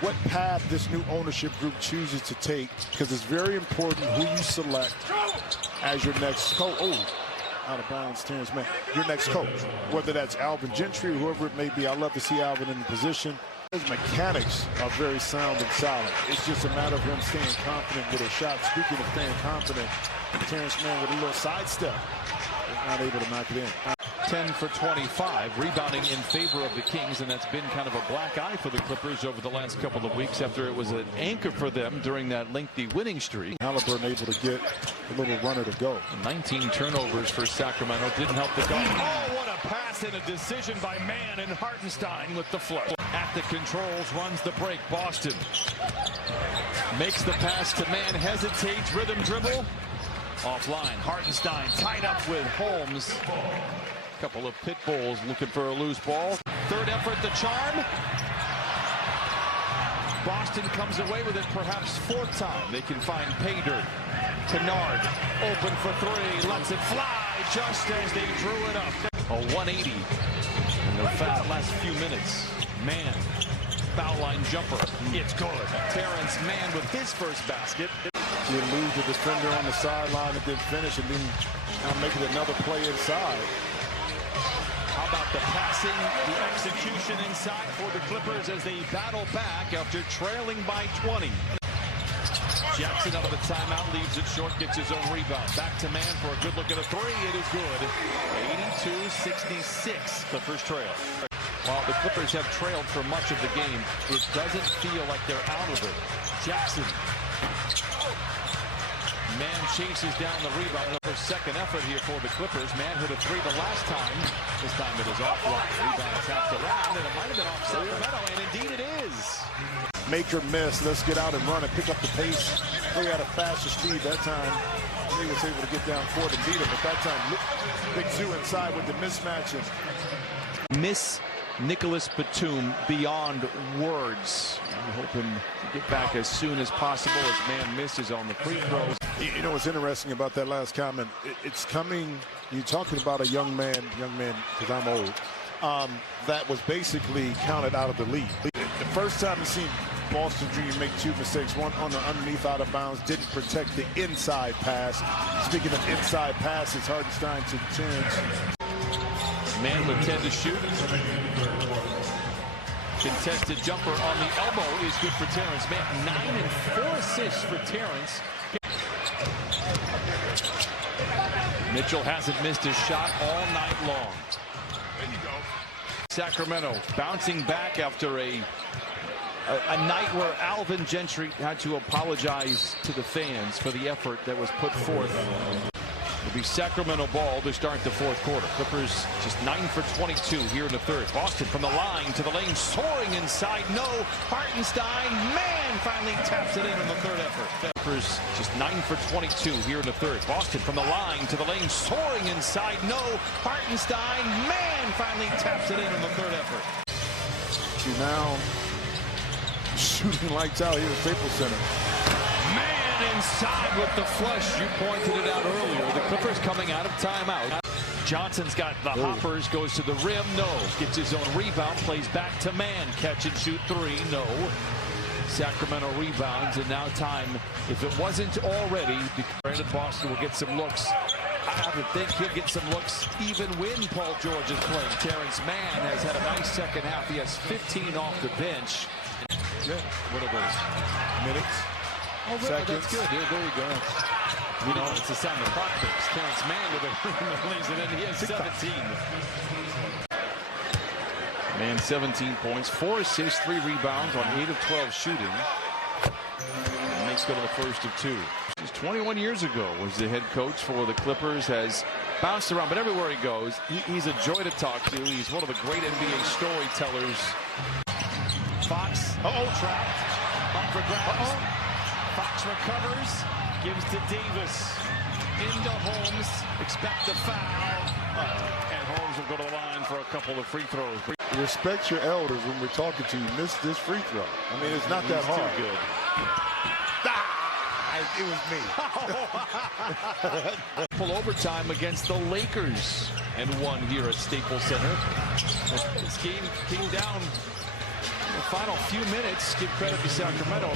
what path this new ownership group chooses to take, because it's very important who you select as your next coach. Oh, out of bounds, Terance Mann. Your next coach, whether that's Alvin Gentry or whoever it may be. I love to see Alvin in the position. His mechanics are very sound and solid. It's just a matter of him staying confident with a shot. Speaking of staying confident, Terance Mann with a little sidestep, not able to knock it in. 10 for 25, rebounding in favor of the Kings, and that's been kind of a black eye for the Clippers over the last couple of weeks after it was an anchor for them during that lengthy winning streak. Halliburton able to get a little runner to go. 19 turnovers for Sacramento didn't help the Guards. Oh, what a pass and a decision by Mann, and Hartenstein with the flush. At the controls, runs the break. Boston makes the pass to Mann, hesitates, rhythm dribble. Offline, Hartenstein tied up with Holmes. Couple of pit bulls looking for a loose ball. Third effort, the charm. Boston comes away with it perhaps fourth time. They can find pay dirt. Kennard open for three, lets it fly just as they drew it up. A 180 in the last few minutes. Mann, foul line jumper. It's good. Terance Mann with his first basket. You lose the defender on the sideline and then finish, and then make it another play inside. How about the passing, the execution inside for the Clippers as they battle back after trailing by 20. Jackson out of the timeout, leaves it short, gets his own rebound. Back to Mann for a good look at a three. It is good. 82-66, Clippers trail. While the Clippers have trailed for much of the game, it doesn't feel like they're out of it. Jackson. Mann chases down the rebound. Another second effort here for the Clippers. Mann hit a three the last time. This time it is offline. Rebound tapped around, and it might have been off Sacramento, and indeed it is. Make or miss. Let's get out and run and pick up the pace. Play at a faster speed that time. He was able to get down court and beat him, but that time Big Zoo inside with the mismatches. Miss Nicholas Batum beyond words. I hope him to get back as soon as possible as Mann misses on the free throws. You know what's interesting about that last comment? It's coming. You're talking about a young man, because I'm old, that was basically counted out of the league. The first time you seen Boston Jr. make two mistakes, one on the underneath out of bounds, didn't protect the inside pass. Speaking of inside passes, Hartenstein to Terance. Mann with 10 to shoot. Contested jumper on the elbow is good for Terance Mann. 9 and 4 assists for Terance. Mitchell hasn't missed a shot all night long. There you go. Sacramento bouncing back after a night where Alvin Gentry had to apologize to the fans for the effort that was put forth. It'll be Sacramento ball to start the fourth quarter. Clippers just 9 for 22 here in the third. Boston from the line to the lane, soaring inside. No, Hartenstein. Mann finally taps it in the third effort. Clippers just 9 for 22 here in the third. Boston from the line to the lane, soaring inside. No, Hartenstein. Mann finally taps it in the third effort. To now shooting lights out here at Staples Center. Inside with the flush. You pointed it out earlier. The Clippers coming out of timeout. Johnson's got the hoppers, goes to the rim, no. Gets his own rebound, plays back to Mann. Catch and shoot three, no. Sacramento rebounds, and now time, if it wasn't already, Brandon Boston will get some looks. I would think he'll get some looks even when Paul George is playing. Terance Mann has had a nice second half. He has 15 off the bench. Yeah. What are those? Minutes. Oh, really? That's good. Yeah, there you go. You know, it's the sound of clock picks. Terance Mann with it leaves it in. He has 17. Mann 17 points, 4 assists, 3 rebounds on 8 of 12 shooting. And makes go to the first of 2. Just 21 years ago was the head coach for the Clippers. Has bounced around, but everywhere he goes, he's a joy to talk to. He's one of the great NBA storytellers. Fox, trapped. Up for grabs. Fox recovers, gives to Davis, into Holmes, expect the foul, and Holmes will go to the line for a couple of free throws. Respect your elders when we're talking to you. Miss this free throw. I mean, it's not that hard. Too good. It was me. Full overtime against the Lakers, and won here at Staples Center. This game came down The final few minutes give credit to Sacramento.